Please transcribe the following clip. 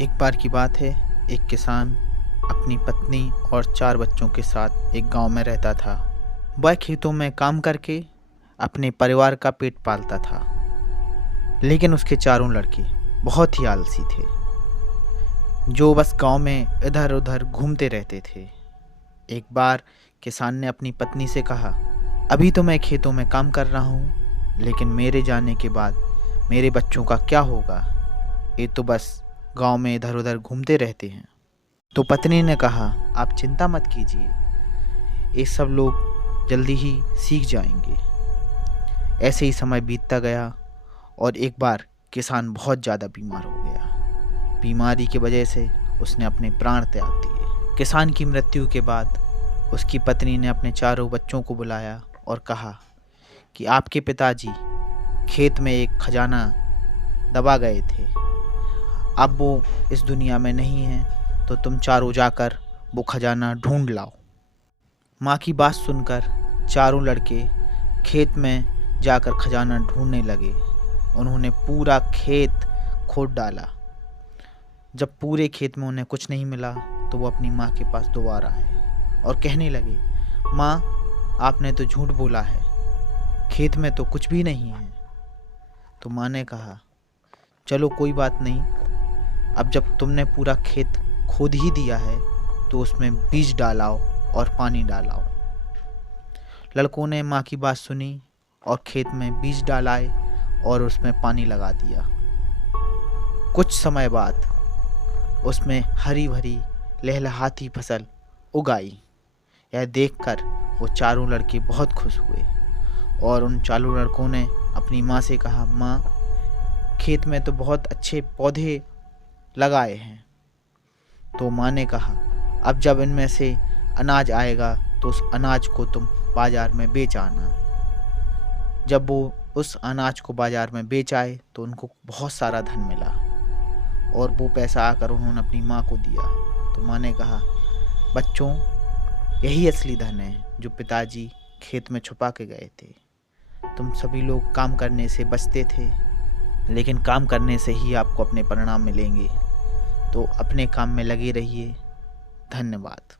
एक बार की बात है, एक किसान अपनी पत्नी और 4 बच्चों के साथ एक गांव में रहता था। वह खेतों में काम करके अपने परिवार का पेट पालता था, लेकिन उसके चारों लड़के बहुत ही आलसी थे, जो बस गांव में इधर-उधर घूमते रहते थे। एक बार किसान ने अपनी पत्नी से कहा, "अभी तो मैं खेतों में काम कर रहा हूँ, लेकिन मेरे जाने के बाद मेरे बच्चों का क्या होगा? ये तो बस गांव में इधर-उधर घूमते रहते हैं।" तो पत्नी ने कहा, "आप चिंता मत कीजिए, ये सब लोग जल्दी ही सीख जाएंगे।" ऐसे ही समय बीतता गया और एक बार किसान बहुत ज़्यादा बीमार हो गया। बीमारी की वजह से उसने अपने प्राण त्याग दिए। किसान की मृत्यु के बाद उसकी पत्नी ने अपने चारों बच्चों को बुलाया और कहा कि आपके पिताजी खेत में एक खजाना दबा गए थे। अब वो इस दुनिया में नहीं है, तो तुम चारों जाकर वो खजाना ढूंढ लाओ। माँ की बात सुनकर चारों लड़के खेत में जाकर खजाना ढूंढने लगे। उन्होंने पूरा खेत खोद डाला। जब पूरे खेत में उन्हें कुछ नहीं मिला, तो वो अपनी माँ के पास दोबारा आए और कहने लगे, "माँ, आपने तो झूठ बोला है, खेत में तो कुछ भी नहीं है।" तो माँ ने कहा, "चलो कोई बात नहीं, अब जब तुमने पूरा खेत खोद ही दिया है, तो उसमें बीज डालाओ और पानी डालाओ।" लड़कों ने माँ की बात सुनी और खेत में बीज डालाए और उसमें पानी लगा दिया। कुछ समय बाद उसमें हरी भरी लहलहाती फसल उग आई। यह देखकर वो चारों लड़के बहुत खुश हुए और उन चारों लड़कों ने अपनी माँ से कहा, "माँ, खेत में तो बहुत अच्छे पौधे लगाए हैं।" तो माँ ने कहा, "अब जब इनमें से अनाज आएगा, तो उस अनाज को तुम बाजार में बेच आना।" जब वो उस अनाज को बाजार में बेच आए, तो उनको बहुत सारा धन मिला और वो पैसा आकर उन्होंने अपनी माँ को दिया। तो माँ ने कहा, "बच्चों, यही असली धन है जो पिताजी खेत में छुपा के गए थे। तुम सभी लोग काम करने से बचते थे, लेकिन काम करने से ही आपको अपने परिणाम मिलेंगे। तो अपने काम में लगे रहिए। धन्यवाद।"